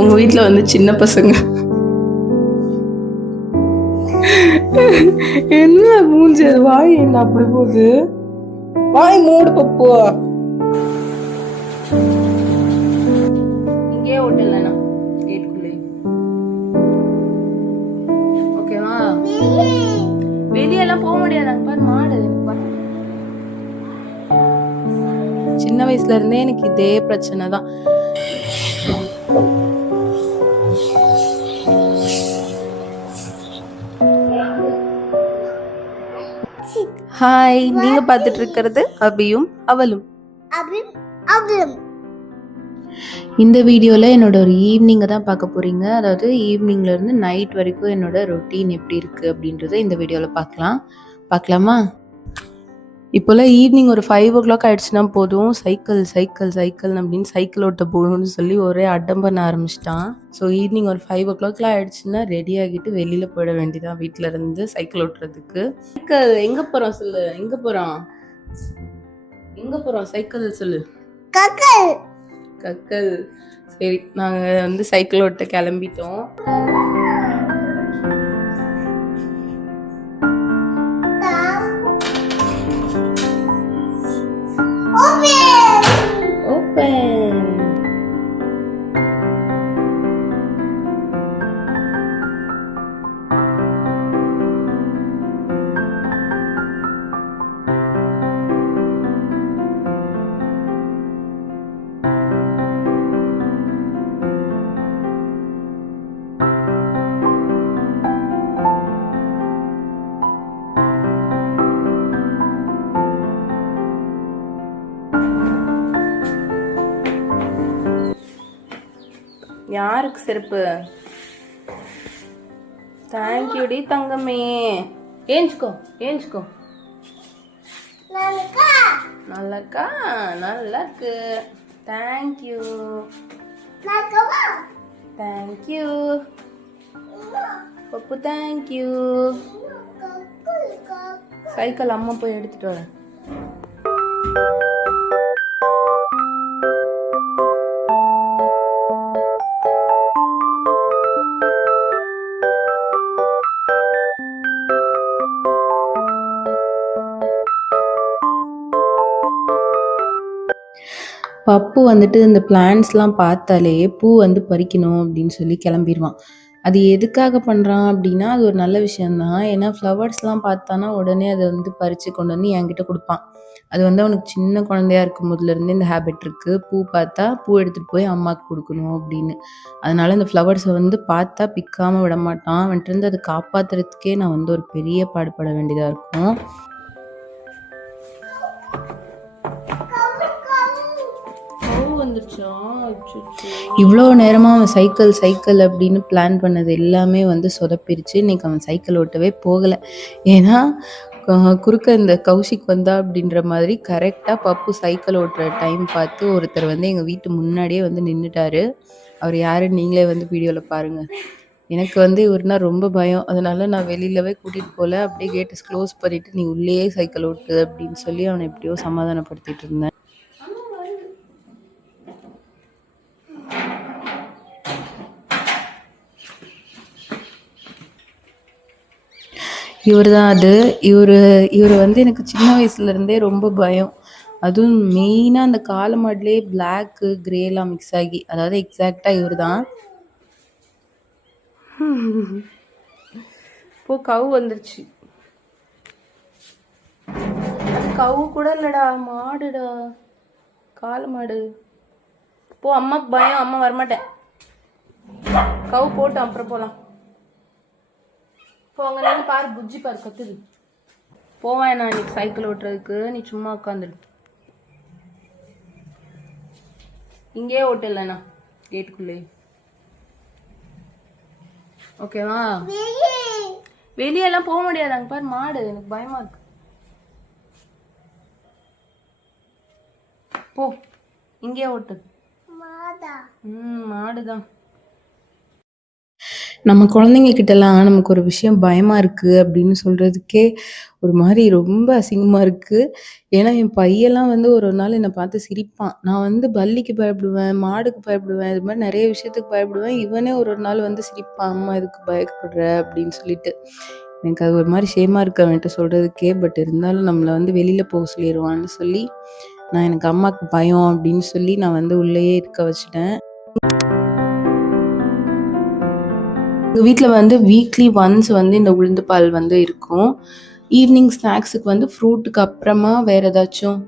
உங்க வீட்ல வந்து சின்ன பசங்க என்ன மூஞ்சி அது வாய் என்ன அப்படி போகுது வாய் மூடு பப்பு இங்கே ஓட்டலனா கேட்குள்ளே ஓகேவா வெளியெல்லாம் போக முடியாது அங்க பாரு மாடு சின்ன வயசுல இருந்தே எனக்கு இதே பிரச்சனை தான் ஹாய் நீங்க பார்த்துட்டு இருக்கிறது அபியும் அவளும் இந்த வீடியோவில் என்னோட ஒரு ஈவினிங்கை தான் பார்க்க போகிறீங்க. அதாவது ஈவினிங்லேருந்து நைட் வரைக்கும் என்னோட ரொட்டீன் எப்படி இருக்குது அப்படின்றத இந்த வீடியோவில் பார்க்கலாமா? இப்போல்லாம் ஈவினிங் ஒரு 5 o'clock ஆகிடுச்சுன்னா போதும் சைக்கிள் அப்படின்னு சைக்கிள் ஓட்ட போகணும்னு சொல்லி ஒரே அடம் பண்ண ஆரம்பிச்சிட்டான். ஸோ ஈவினிங் ஒரு 5 o'clockலாம் ஆகிடுச்சுன்னா ரெடி ஆகிட்டு வெளியில் போயிட வேண்டியதான் வீட்டில் இருந்து சைக்கிள் ஓட்டுறதுக்கு. சைக்கிள் எங்கே போகிறோம் சொல்லு, எங்கே போகிறோம் சைக்கிள் சொல்லு. கக்கல். சரி நாங்கள் வந்து சைக்கிள் ஓட்ட கிளம்பிட்டோம். யாருக்கு செருப்பு? தேங்க்யூடி தங்கமே. ஏஞ்சுக்கோ. நல்லா இருக்கா? நல்லா இருக்கு. தேங்க்யூ. பப்பு தேங்க்யூ. சைக்கிள் அம்மா போய் எடுத்துட்டு வரேன். பப்பு வந்துட்டு இந்த பிளான்ட்ஸ்லாம் பார்த்தாலே பூ வந்து பறிக்கணும் அப்படின்னு சொல்லி கிளம்பிடுவான். அது எதுக்காக பண்ணுறான் அப்படின்னா அது ஒரு நல்ல விஷயந்தான். ஏன்னா ஃப்ளவர்ஸ்லாம் பார்த்தானா உடனே அதை வந்து பறித்து கொண்டு வந்து என்கிட்ட கொடுப்பான். அது வந்து அவனுக்கு சின்ன குழந்தையா இருக்கும் போதுலேருந்து இந்த ஹேபிட் இருக்குது. பூ பார்த்தா பூ எடுத்துகிட்டு போய் அம்மாவுக்கு கொடுக்கணும் அப்படின்னு. அதனால இந்த ஃப்ளவர்ஸை வந்து பார்த்தா பிக்காமல் விட மாட்டான். அவன்கிட்ட இருந்து அதை காப்பாற்றுறதுக்கே நான் வந்து ஒரு பெரிய பாடுபட வேண்டியதாக இருக்கும். இவ்வளோ நேரமாக அவன் சைக்கிள் அப்படின்னு பிளான் பண்ணது எல்லாமே வந்து சொதப்பிருச்சு. இன்னைக்கு அவன் சைக்கிள் ஓட்டவே போகலை. ஏன்னா குறுக்க இந்த கௌஷிக் வந்தா அப்படின்ற மாதிரி கரெக்டாக பப்பு சைக்கிள் ஓட்டுற டைம் பார்த்து ஒருத்தர் வந்து எங்கள் வீட்டு முன்னாடியே வந்து நின்றுட்டாரு. அவர் யாருன்னு நீங்களே வந்து வீடியோவில் பாருங்கள். எனக்கு வந்து இவருனா ரொம்ப பயம். அதனால நான் வெளியிலவே கூட்டிகிட்டு போகல. அப்படியே கேட்டை க்ளோஸ் பண்ணிவிட்டு நீ உள்ளேயே சைக்கிள் ஓட்டு அப்படின்னு சொல்லி அவனை எப்படியோ சமாதானப்படுத்திட்டு இருந்தேன். இவர் தான் அது. இவர் வந்து எனக்கு சின்ன வயசுலேருந்தே ரொம்ப பயம். அதுவும் மெயினாக அந்த காளை மாடுலேயே பிளாக்கு கிரேலாம் மிக்ஸ் ஆகி, அதாவது எக்ஸாக்டாக இவர் தான். இப்போ கவு வந்துருச்சு. கவு கூட இல்லடா, மாடுடா, காளை மாடு. போ, அம்மாக்கு பயம், அம்மா வரமாட்டேன். கவு போட்டோம் அப்புறம் போகலாம். போங்க பாரு, புஜ்ஜி பாரு கத்துது. போவேன் நான் இன்னைக்கு சைக்கிள் ஓட்டுறதுக்கு. நீ சும்மா உட்காந்துடு. இங்கே ஓட்டலண்ணா கேட்டுக்குள்ளே. ஓகேவா? வெளியெல்லாம் போக முடியாது. அங்கே பாரு மாடு, எனக்கு பயமா இருக்கு. போ, இங்கே ஓட்டு. மாடுதான். நம்ம குழந்தைங்க கிட்டலாம் நமக்கு ஒரு விஷயம் பயமா இருக்கு அப்படின்னு சொல்றதுக்கே ஒரு மாரி ரொம்ப அசிங்கமா இருக்கு. ஏன்னா, என் பையன்லாம் வந்து ஒரு நாள் என்ன பார்த்து சிரிப்பான். நான் வந்து பல்லிக்கு பயப்படுவேன், மாடுக்கு பயப்படுவேன். இது மாரி நெறைய விஷயத்துக்கு பயப்படுவேன். இவனே ஒரு ஒரு நாள் வந்து சிரிப்பான். "அம்மா இதுக்கு பயப்படுற?" அப்படின்னு சொல்லிட்டு. எனக்கு அது ஒரு மாரி ஷேமா இருக்கு அவன்ட்ட சொல்றதுக்கே. பட் இருந்தாலும் நம்மள வந்து வெளியில போக சொல்லிருவான்னு சொல்லி, எனக்கு அம்மாக்கு பயம் அப்படின்னு சொல்லி நான் வந்து உள்ளேயே இருக்க வச்சுட்டேன். எங்க வீட்ல வந்து வீக்லி ஒன்ஸ் வந்து இந்த உளுந்து பால் வந்து இருக்கும். ஈவினிங் ஸ்நாக்ஸுக்கு வந்து ஃப்ரூட்டுக்கு அப்புறமா வேற ஏதாச்சும்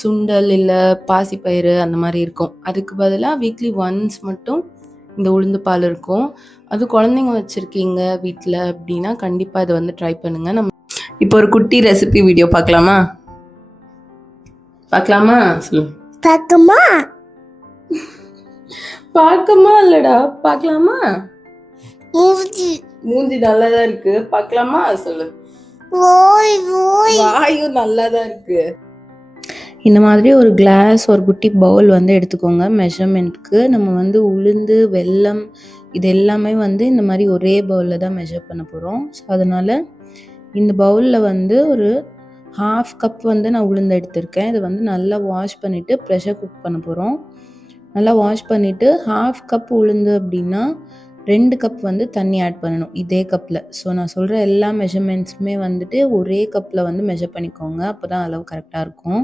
சுண்டல் இல்ல பாசிப்பயிறு அந்த மாரி இருக்கும். அதுக்கு பதிலா வீக்லி ஒன்ஸ் மட்டும் இந்த உளுந்து பால் இருக்கும். அதுவும் குழந்தைங்க வச்சிருக்கீங்க வீட்ல அப்டின்னா, கண்டிப்பா இத வந்து ட்ரை பண்ணுங்க. இப்போ ஒரு குட்டி ரெசிபி வீடியோ பார்க்கலாமா? பார்க்கலாமா? சொல்லு. பார்க்கமா? பார்க்கமா இல்லடா, பார்க்கலாமா? மூஞ்சி நல்லா தான் இருக்கு. பார்க்கலாமா? சொல்லு. வாயும் நல்லா தான் இருக்கு. இந்த மாதிரி ஒரு கிளாஸ், ஒரு குட்டி பவுல் வந்து எடுத்துக்கோங்க மெஷர்மென்ட்க்கு. நம்ம வந்து உளுந்து, வெல்லம் இது எல்லாமே வந்து இந்த மாரி ஒரே பவுல்ல தான் மெஷர் பண்ண போறோம். ஸோ, அதனால இந்த பவுல்ல வந்து ஒரு 1/2 கப் வந்து நான் உளுந்து எடுத்திருக்கேன். இத வந்து நல்லா வாஷ் பண்ணிட்டு ப்ரெஷர் குக் பண்ண போறோம். நல்லா வாஷ் பண்ணிட்டு 1/2 கப் உளுந்து அப்படின்னா 2 கப் வந்து தண்ணி ஆட் பண்ணணும் இதே கப்ல. ஸோ நான் சொல்ற எல்லா மெஷர்மெண்ட்ஸுமே வந்துட்டு ஒரே கப்ல வந்து மெஷர் பண்ணிக்கோங்க. அப்பதான் அளவு கரெக்டா இருக்கும்.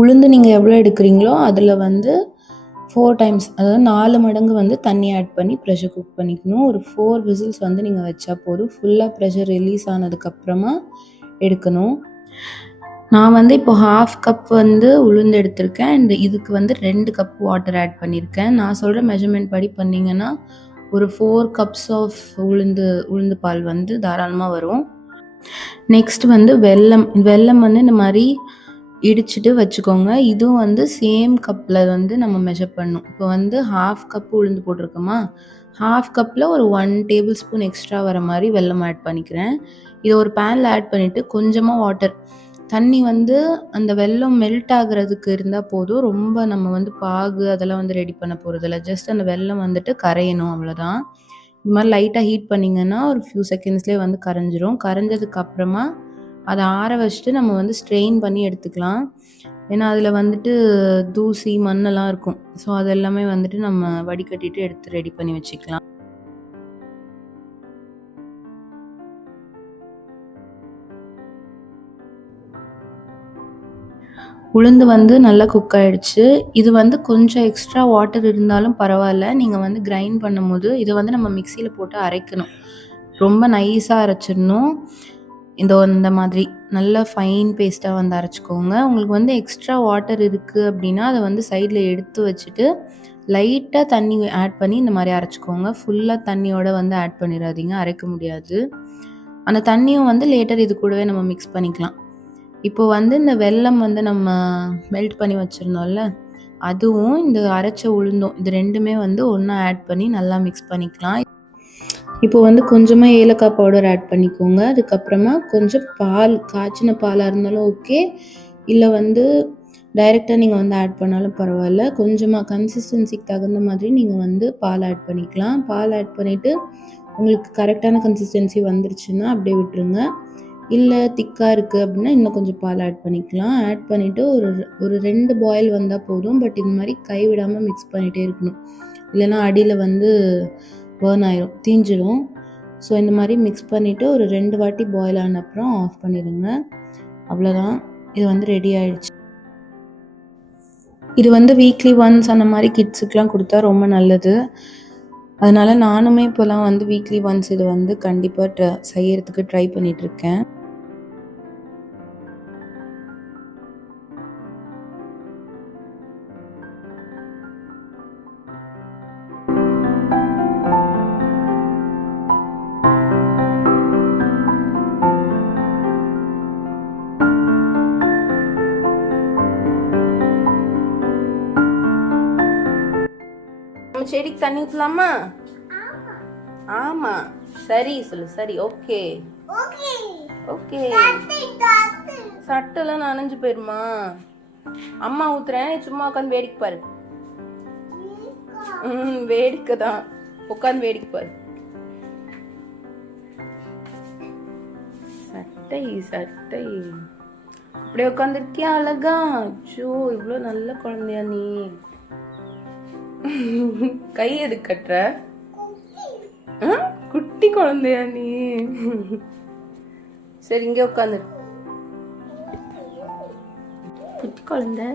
உளுந்து நீங்க எவ்வளோ எடுக்கிறீங்களோ அதில் வந்து 4 டைம்ஸ் அதாவது 4 மடங்கு வந்து தண்ணி ஆட் பண்ணி ப்ரெஷர் குக் பண்ணிக்கணும். ஒரு 4 விசில்ஸ் வந்து நீங்கள் வச்சா போதும். ஃபுல்லாக ப்ரெஷர் ரிலீஸ் ஆனதுக்கப்புறமா எடுக்கணும். நான் வந்து இப்போ 1/2 கப் வந்து உளுந்து எடுத்திருக்கேன். அண்ட் இதுக்கு வந்து 2 கப் வாட்டர் ஆட் பண்ணியிருக்கேன். நான் சொல்கிற மெஷர்மெண்ட் படி பண்ணிங்கன்னா ஒரு 4 கப்ஸ் ஆஃப் உளுந்து பால் வந்து தாராளமாக வரும். நெக்ஸ்ட் வந்து வெல்லம் வந்து இந்த மாதிரி இடிச்சிட்டு வச்சுக்கோங்க. இதுவும் வந்து சேம் கப்பில் வந்து நம்ம மெஷர் பண்ணணும். இப்போ வந்து 1/2 கப் உளுந்து போட்டிருக்கோமா, 1/2 கப்பில் ஒரு 1 டேபிள் ஸ்பூன் எக்ஸ்ட்ரா வர மாதிரி வெல்லம் ஆட் பண்ணிக்கிறேன். இதை ஒரு பேனில் ஆட் பண்ணிவிட்டு கொஞ்சமாக வாட்டர் தண்ணி வந்து அந்த வெல்லம் மெல்ட் ஆகுறதுக்கு இருந்தால் போதும். ரொம்ப நம்ம வந்து பாகு அதெல்லாம் வந்து ரெடி பண்ண போகிறதில்ல. ஜஸ்ட் அந்த வெல்லம் வந்துட்டு கரையணும் அவ்வளோதான். இது மாதிரி லைட்டாக ஹீட் பண்ணிங்கன்னா ஒரு ஃபியூ செகண்ட்ஸ்லேயே வந்து கரைஞ்சிரும். கரைஞ்சதுக்கு அப்புறமா அதை ஆற வச்சுட்டு நம்ம வந்து ஸ்ட்ரெயின் பண்ணி எடுத்துக்கலாம். ஏன்னா அதில் வந்துட்டு தூசி மண்ணெல்லாம் இருக்கும். ஸோ அது எல்லாமே வந்துட்டு நம்ம வடிகட்டிட்டு எடுத்து ரெடி பண்ணி வச்சுக்கலாம். உளுந்து வந்து நல்லா குக் ஆகிடுச்சு. இது வந்து கொஞ்சம் எக்ஸ்ட்ரா வாட்டர் இருந்தாலும் பரவாயில்ல. நீங்கள் வந்து கிரைண்ட் பண்ணும்போது இதை வந்து நம்ம மிக்சியில் போட்டு அரைக்கணும். ரொம்ப நைஸாக அரைச்சிடணும். இந்த மாதிரி நல்லா ஃபைன் பேஸ்ட்டாக வந்து அரைச்சிக்கோங்க. உங்களுக்கு வந்து எக்ஸ்ட்ரா வாட்டர் இருக்குது அப்படின்னா அதை வந்து சைடில் எடுத்து வச்சுட்டு லைட்டாக தண்ணி ஆட் பண்ணி இந்த மாதிரி அரைச்சிக்கோங்க. ஃபுல்லாக தண்ணியோட வந்து ஆட் பண்ணிடாதீங்க, அரைக்க முடியாது. அந்த தண்ணியும் வந்து லேட்டர் இது கூடவே நம்ம மிக்ஸ் பண்ணிக்கலாம். இப்போ வந்து இந்த வெல்லம் வந்து நம்ம மெல்ட் பண்ணி வச்சுருந்தோம்ல, அதுவும் இந்த அரைச்ச உளுந்தும் இது 2மே வந்து ஒன்றா ஆட் பண்ணி நல்லா மிக்ஸ் பண்ணிக்கலாம். இப்போ வந்து கொஞ்சமாக ஏலக்காய் பவுடர் ஆட் பண்ணிக்கோங்க. அதுக்கப்புறமா கொஞ்சம் பால், காய்ச்சின பாலாக இருந்தாலும் ஓகே, இல்லை வந்து டைரெக்டாக நீங்கள் வந்து ஆட் பண்ணாலும் பரவாயில்ல. கொஞ்சமாக கன்சிஸ்டன்சிக்கு தகுந்த மாதிரி நீங்கள் வந்து பால் ஆட் பண்ணிக்கலாம். பால் ஆட் பண்ணிவிட்டு உங்களுக்கு கரெக்டான கன்சிஸ்டன்சி வந்துருச்சுன்னா அப்படியே விட்டுருங்க. இல்லை திக்காக இருக்குது அப்படின்னா இன்னும் கொஞ்சம் பால் ஆட் பண்ணிக்கலாம். ஆட் பண்ணிவிட்டு ஒரு 2 பாயில் வந்தால் போதும். பட் இந்த மாதிரி கைவிடாமல் மிக்ஸ் பண்ணிகிட்டே இருக்கணும். இல்லைன்னா அடியில் வந்து பர்ன் ஆயிரும், தீஞ்சிரும். ஸோ இந்த மாதிரி மிக்ஸ் பண்ணிவிட்டு ஒரு 2 வாட்டி பாயில் ஆன அப்புறம் ஆஃப் பண்ணிடுங்க. அவ்வளோதான், இது வந்து ரெடி ஆயிடுச்சு. இது வந்து வீக்லி ஒன்ஸ் அந்த மாதிரி கிட்ஸுக்கெலாம் கொடுத்தா ரொம்ப நல்லது. அதனால நானுமே இப்போலாம் வந்து வீக்லி ஒன்ஸ் இது வந்து கண்டிப்பாக செய்யறதுக்கு ட்ரை பண்ணிகிட்ருக்கேன். நம்ம செடிக்கு தண்ணி ஊற்றலாமா? ஆமா, சரி சொல்லு. சரி, ஓகே ஓகே. சட்டெல்லாம் நனைஞ்சு போயிருமா? அம்மா ஊத்துறேன், சும்மா உட்காந்து வேடிக்கை பாரு. வேடிக்கை தான். உட்காந்து வேடிக்கை பாரு. சட்டை சட்டை அப்படியே உட்காந்துருக்கியா அழகா? அச்சோ இவ்வளோ நல்ல குழந்தையா நீ. கை எது கட்டுற? குட்டி குழந்தையா நீ? சரி இங்கே உட்காந்து. குட்டி குழந்தை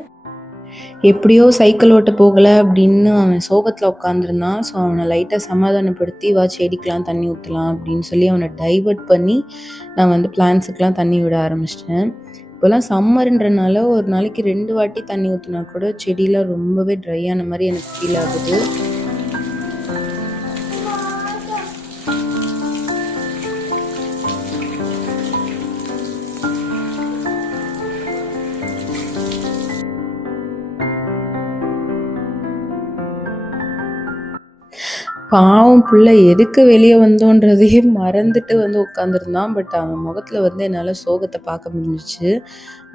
எப்படியோ சைக்கிள் ஓட்ட போகலை அப்படின்னு அவன் சோகத்தில் உட்காந்துருந்தான். ஸோ அவனை லைட்டாக சமாதானப்படுத்தி வா செடிக்கெலாம் தண்ணி ஊற்றலாம் அப்படின்னு சொல்லி அவனை டைவர்ட் பண்ணி நான் வந்து பிளான்ஸுக்கெலாம் தண்ணி விட ஆரம்பிச்சிட்டேன். இப்போலாம் சம்மர்ன்றனால ஒரு நாளைக்கு 2 வாட்டி தண்ணி ஊற்றினா கூட செடியெலாம் ரொம்பவே ட்ரை ஆன மாதிரி எனக்கு ஃபீல் ஆகுது. பாவம் பிள்ளை எதுக்கு வெளியே வந்தோன்றதையே மறந்துட்டு வந்து உட்காந்துருந்தான். பட் அவன் முகத்தில் வந்து என்னால் சோகத்தை பார்க்க முடிஞ்சிச்சு.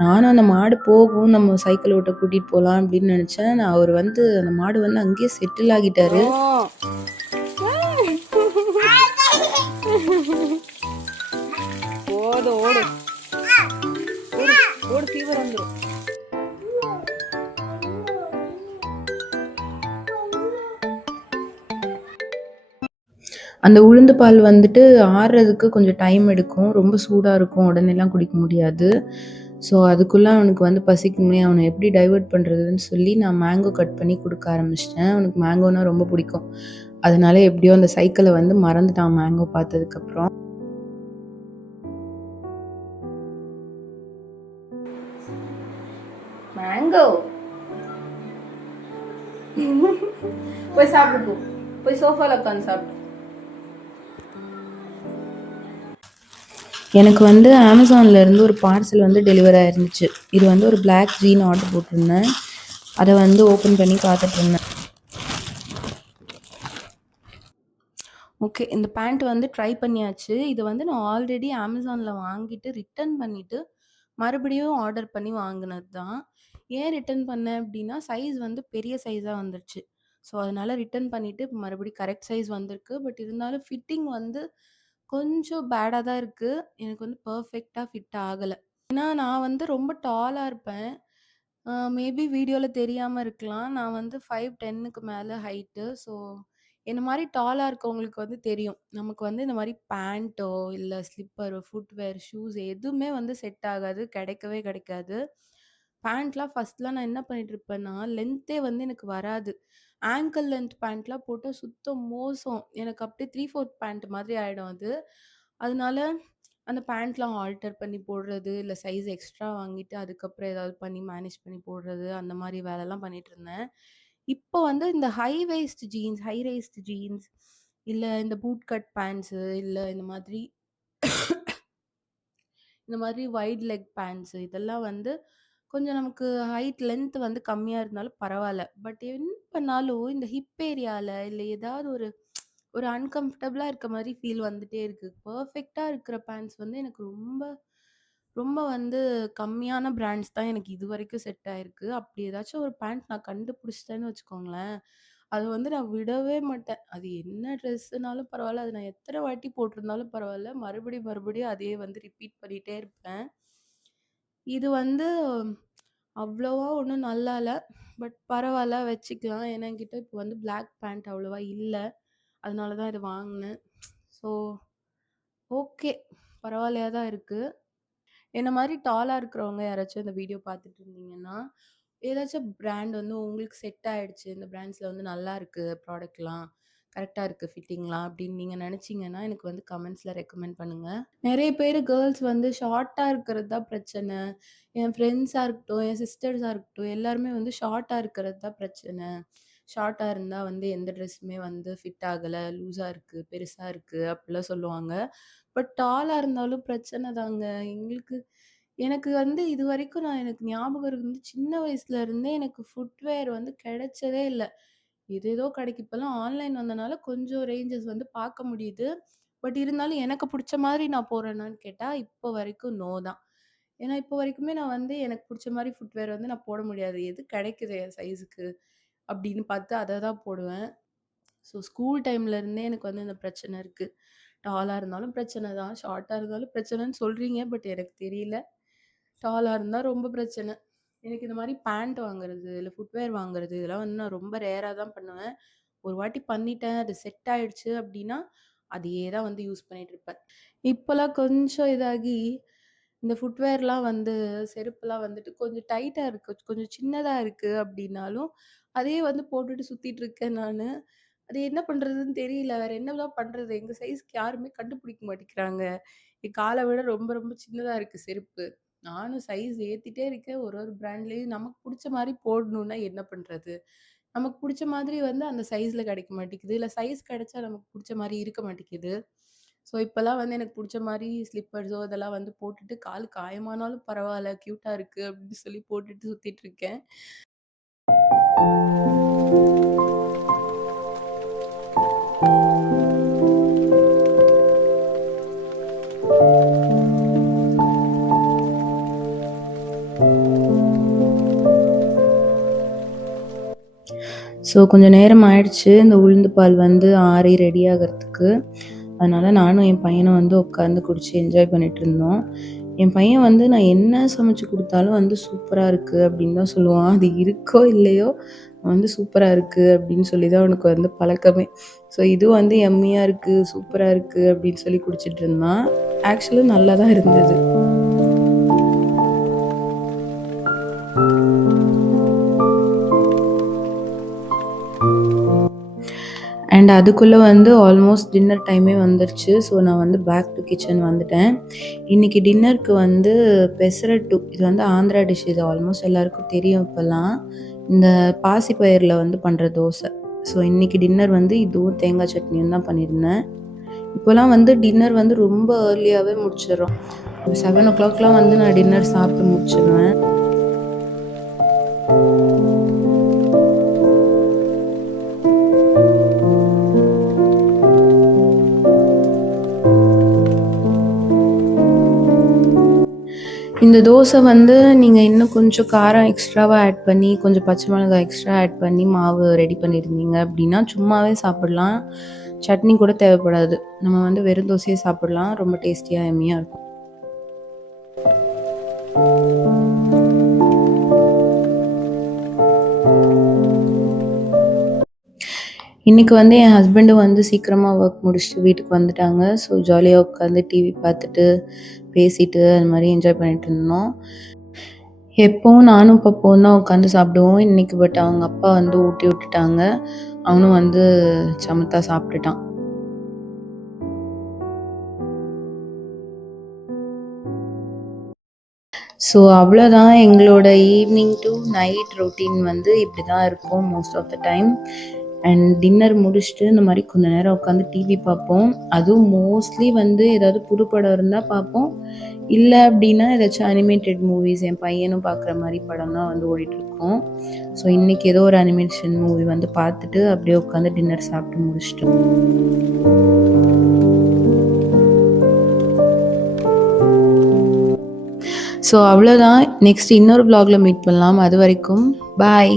நானும் அந்த மாடு போகும் நம்ம சைக்கிள் ஓட்ட கூட்டிகிட்டு போகலாம் அப்படின்னு நினச்சேன். அவர் வந்து அந்த மாடு வந்து அங்கேயே செட்டில் ஆகிட்டாரு. ஓடு ஓடு ஓடு ஃபீவர் வந்துடும். அந்த உளுந்து பால் வந்துட்டு ஆறுறதுக்கு கொஞ்சம் டைம் எடுக்கும். ரொம்ப சூடாக இருக்கும். உடனேலாம் குடிக்க முடியாது. ஸோ அதுக்குள்ளே அவனுக்கு வந்து பசிக்குமே, அவனை எப்படி டைவர்ட் பண்ணுறதுன்னு சொல்லி நான் மேங்கோ கட் பண்ணி கொடுக்க ஆரம்பிச்சிட்டேன். அவனுக்கு மேங்கோனா ரொம்ப பிடிக்கும். அதனால எப்படியோ அந்த சைக்கிளை வந்து மறந்துட்டான் மேங்கோ பார்த்ததுக்கப்புறம். மேங்கோ போய் சாப்பிடு, போய் சோஃபால உட்காந்து சாப்பிடு. எனக்கு வந்து அமேசான்லேருந்து ஒரு பார்சல் வந்து டெலிவர் ஆயிருந்துச்சு. இது வந்து ஒரு பிளாக் ஜீன் ஆர்டர் போட்டிருந்தேன். அதை வந்து ஓப்பன் பண்ணி பார்த்துட்ருந்தேன். ஓகே, இந்த பேண்ட் வந்து ட்ரை பண்ணியாச்சு. இது வந்து நான் ஆல்ரெடி அமேசானில் வாங்கிட்டு ரிட்டர்ன் பண்ணிவிட்டு மறுபடியும் ஆர்டர் பண்ணி வாங்கினது தான். ஏன் ரிட்டர்ன் பண்ணேன் அப்படின்னா சைஸ் வந்து பெரிய சைஸாக வந்துருச்சு. ஸோ அதனால் ரிட்டர்ன் பண்ணிவிட்டு மறுபடியும் கரெக்ட் சைஸ் வந்திருக்கு. பட் இருந்தாலும் ஃபிட்டிங் வந்து கொஞ்சம் பேடாக தான் இருக்குது. எனக்கு வந்து பர்ஃபெக்டாக ஃபிட் ஆகலை. ஏன்னா நான் வந்து ரொம்ப டாலாக இருப்பேன். மேபி வீடியோவில் தெரியாமல் இருக்கலாம். நான் வந்து 5'10" மேலே ஹைட்டு. ஸோ என்ன மாதிரி டாலாக இருக்கவங்களுக்கு வந்து தெரியும். நமக்கு வந்து இந்த மாதிரி பேண்ட்டோ இல்லை ஸ்லிப்பரோ ஃபுட்வேர் ஷூஸ் எதுவுமே வந்து செட் ஆகாது. கிடைக்கவே கிடைக்காது. பேண்ட்லாம் ஃபஸ்ட்லாம் நான் என்ன பண்ணிட்டு இருப்பேன்னா லென்த்தே வந்து எனக்கு வராது. ஆங்கிள் லென்த் பேண்ட்லாம் போட்டால் சுத்தம் மோசம். எனக்கு அப்படியே 3/4 பேண்ட் மாதிரி ஆகிடும் அது. அதனால அந்த பேண்ட்லாம் ஆல்டர் பண்ணி போடுறது, இல்ல சைஸ் எக்ஸ்ட்ரா வாங்கிட்டு அதுக்கப்புறம் ஏதாவது பண்ணி மேனேஜ் பண்ணி போடுறது, அந்த மாரி வேலைலாம் பண்ணிட்டுருந்தேன். இப்போ வந்து இந்த ஹை வேஸ்ட் ஜீன்ஸ் இல்ல இந்த பூட் கட் பேண்ட்ஸு, இல்ல இந்த மாதிரி வைட் லெக் பேண்ட்ஸு இதெல்லாம் வந்து கொஞ்சம் நமக்கு ஹைட் லென்த் வந்து கம்மியா இருந்தாலும் பரவால்ல. பட் என்ன பண்ணாலும் இந்த ஹிப் ஏரியால இல்ல ஏதாவது ஒரு ஒரு அன்கம்ஃபர்டபுளா இருக்க மாரி ஃபீல் வந்துட்டே இருக்கு. பெர்ஃபெக்ட்டா இருக்கிற பேண்ட்ஸ் வந்து எனக்கு ரொம்ப ரொம்ப வந்து கம்மியான பிராண்ட்ஸ் தான் எனக்கு இதுவரைக்கும் செட் ஆயிருக்கு. அப்படி ஏதாச்சும் ஒரு பேண்ட் நான் கண்டுபிடிச்சிட்டேன்னு வச்சுக்கோங்களேன், அத வந்து நான் விடவே மாட்டேன். அது என்ன ட்ரெஸ்ஸுனாலும் பரவால்ல, அது நான் எத்தன வாட்டி போட்டிருந்தாலும் பரவால்ல, மறுபடியும் மறுபடியும் அதையே வந்து ரிப்பீட் பண்ணிட்டே இருப்பேன். இது வந்து அவ்வளவா ஒண்ணும் நல்லா இல்ல. பட் பரவால்ல வச்சுக்கலாம். ஏன்னா என்கிட்ட இப்போ வந்து பிளாக் பேண்ட் அவ்வளவா இல்ல. அதனால தான் இது வாங்குனேன். So okay. பரவால்லையா தான் இருக்கு. என்ன மாரி டாலா இருக்கிறவங்க யாராச்சும் இந்த வீடியோ பார்த்துட்டு இருந்தீங்கன்னா, ஏதாச்சும் பிராண்ட் வந்து உங்களுக்கு செட் ஆயிடுச்சு. இந்த பிராண்ட்ஸ்ல வந்து நல்லாருக்கு ப்ராடக்ட்லாம். கரெக்ட்டா இருக்கு ஃபிட்டிங்லாம் அப்படின்னு நீங்க நெனச்சீங்கன்னா, எனக்கு வந்து கமெண்ட்ஸ்ல ரெக்கமெண்ட் பண்ணுங்க. நெறைய பேரு கேர்ள்ஸ் வந்து ஷார்ட்டா இருக்கிறது தான் பிரச்சனை. என் ஃப்ரெண்ட்ஸா இருக்கட்டும், என் சிஸ்டர்ஸா இருக்கட்டும், எல்லாருமே வந்து ஷார்ட்டா இருக்கிறது தான் பிரச்சனை. ஷார்ட்டா இருந்தா வந்து எந்த ட்ரெஸ்ஸுமே வந்து ஃபிட் ஆகல, லூஸா இருக்கு, பெருசா இருக்கு அப்படிலாம் சொல்லுவாங்க. பட் டாலா இருந்தாலும் பிரச்சனை தாங்க. எனக்கு வந்து இதுவரைக்கும் எனக்கு ஞாபகம் இருந்து சின்ன வயசுல இருந்தே எனக்கு ஃபுட்வேர் வந்து கிடைச்சதே இல்ல. ஏதேதோ கடைக்கு இப்பலாம் ஆன்லைன் வந்தனால கொஞ்சம் ரேஞ்சஸ் வந்து பார்க்க முடியுது. பட் இருந்தாலும் எனக்கு புடிச்ச மாதிரி நான் போறேனான்னு கேட்டா, இப்போ வரைக்கும் நோ தான். ஏன்னா இப்போ வரைக்குமே நான் வந்து எனக்கு புடிச்ச மாரி ஃபுட்வேர் வந்து நான் போட முடியாது. எது கிடைக்குது என் சைஸுக்கு அப்படின்னு பார்த்து அத தான் போடுவேன். ஸோ ஸ்கூல் டைம்லேருந்தே எனக்கு வந்து இந்த பிரச்சனை இருக்கு. டாலா இருந்தாலும் பிரச்சனை தான், ஷார்ட்டா இருந்தாலும் பிரச்சனைன்னு சொல்றீங்க. பட் எனக்கு தெரியல. டாலா இருந்தா ரொம்ப பிரச்சனை. எனக்கு இந்த மாரி பேண்ட் வாங்குறது, இல்ல ஃபுட்வேர் வாங்குறது இதெல்லாம் வந்து நான் ரொம்ப ரேரா தான் பண்ணுவேன். ஒரு வாட்டி பண்ணிட்டேன், அது செட் ஆயிடுச்சு அப்டின்னா, அதையே தான் வந்து யூஸ் பண்ணிட்டுருப்பேன். இப்பலாம் கொஞ்சம் இதாகி, இந்த ஃபுட்வேர்லாம் வந்து செருப்புலாம் வந்துட்டு கொஞ்சம் டைட்டா இருக்கு. கொஞ்சம் சின்னதா இருக்கு அப்டின்னாலும், அதையே வந்து போட்டுட்டு சுத்திட்டு இருக்கேன் நானு. அது என்ன பண்றதுன்னு தெரியல. வேற என்னதான் பண்றது? எங்க சைஸ்க்கு யாருமே கண்டுபிடிக்க மாட்டேங்கிறாங்க. என் கால விட ரொம்ப ரொம்ப சின்னதா இருக்கு செருப்பு. நானும் சைஸ் ஏத்திட்டே இருக்கேன். ஒரு ஒரு பிராண்ட்லயும் நமக்கு புடிச்ச மாரி போடணும்னா என்ன பண்றது? நமக்கு புடிச்ச மாதிரி வந்து அந்த சைஸ்ல கிடைக்க மாட்டேங்குது. இல்ல சைஸ் கிடைச்சா நமக்கு புடிச்ச மாரி இருக்க மாட்டேங்குது. ஸோ இப்பலாம் வந்து எனக்கு புடிச்ச மாரி ஸ்லிப்பர்ஸோ இதெல்லாம் வந்து போட்டுட்டு கால் காயமானாலும் பரவால்ல, கியூட்டா இருக்கு அப்படின்னு சொல்லி போட்டுட்டு சுத்திட்டு இருக்கேன். ஸோ கொஞ்சம் நேரம் ஆயிடுச்சு. இந்த உளுந்து பால் வந்து ஆறி ரெடி ஆகறதுக்கு. அதனால நானும் என் பையனும் வந்து உட்காந்து குடிச்சு என்ஜாய் பண்ணிட்டுருந்தோம். என் பையன் வந்து நான் என்ன சமைச்சு குடுத்தாலும் வந்து சூப்பரா இருக்கு அப்படின்னு தான் சொல்லுவான். அது இருக்கோ இல்லையோ வந்து சூப்பரா இருக்கு அப்படின்னு சொல்லி தான் அவனுக்கு வந்து பழக்கமே. ஸோ இதுவும் வந்து யம்மியா இருக்கு, சூப்பரா இருக்கு அப்படின்னு சொல்லி குடிச்சிட்டு இருந்தான். ஆக்சுவலா நல்லா தான் இருந்தது. அண்ட் அதுக்குள்ள வந்து ஆல்மோஸ்ட் டின்னர் டைமே வந்துருச்சு. ஸோ நான் வந்து பேக் டு கிச்சன் வந்துட்டேன். இன்னைக்கு டின்னருக்கு வந்து பெசரட்டு இது வந்து ஆந்திரா டிஷ். இது ஆல்மோஸ்ட் எல்லாருக்கும் தெரியும் இப்பலாம். இந்த பாசிப்பயிறுல வந்து பண்ற தோசை. ஸோ இன்னைக்கு டின்னர் வந்து இதுவும் தேங்காய் சட்னியும் தான் பண்ணியிருந்தேன். இப்போலாம் வந்து டின்னர் வந்து ரொம்ப ஏர்லியாவே முடிச்சிடுறோம். ஒரு 7:00லாம் வந்து நான் டின்னர் சாப்பிட்டு முடிச்சுருவேன். இந்த தோசை வந்து நீங்க இன்னும் கொஞ்சம் காரம் எக்ஸ்ட்ராவா ஆட் பண்ணி, கொஞ்சம் பச்சை மிளகாய் எக்ஸ்ட்ரா ஆட் பண்ணி மாவு ரெடி பண்ணியிருந்தீங்க அப்படின்னா, சும்மாவே சாப்பிடலாம். சட்னி கூட தேவைப்படாது. நம்ம வந்து வெறும் தோசையே சாப்பிடலாம். ரொம்ப டேஸ்டியா, யம்மியா இருக்கும். இன்னைக்கு வந்து என் ஹஸ்பண்டும் வந்து சீக்கிரமா ஒர்க் முடிச்சுட்டு வீட்டுக்கு வந்துட்டாங்க. ஸோ ஜாலியா உட்காந்து டிவி பார்த்துட்டு, பேசிட்டு அது மாரி என்ஜாய் பண்ணிட்டு இருந்தோம். எப்பவும் நானும் பப்புவும் தான் உட்காந்து சாப்பிடுவோம். இன்னைக்கு பட் அவங்க அப்பா வந்து ஊட்டி விட்டுட்டாங்க. அவனும் வந்து சமத்தா சாப்பிட்டுட்டான். ஸோ அவ்வளோதான் எங்களோட ஈவினிங் டூ நைட் ரொட்டீன் வந்து இப்படி தான் இருக்கும் most of the time. And dinner முடிச்சுட்டு இந்த மாதிரி கொஞ்ச நேரம் உட்காந்து டிவி பார்ப்போம். அதுவும் மோஸ்ட்லி வந்து ஏதாவது புது படம் இருந்தால் பார்ப்போம். இல்லை அப்படின்னா ஏதாச்சும் அனிமேட்டட் மூவிஸ் என் பையனும் பார்க்குற மாதிரி படம் தான் வந்து ஓடிட்டுருக்கோம். ஸோ இன்றைக்கி ஏதோ ஒரு அனிமேஷன் மூவி வந்து பார்த்துட்டு அப்படியே உட்காந்து டின்னர் சாப்பிட்டு முடிச்சிட்டோம். ஸோ அவ்வளோதான். நெக்ஸ்ட் இன்னொரு vlogல மீட் பண்ணலாம். அது வரைக்கும் பாய்.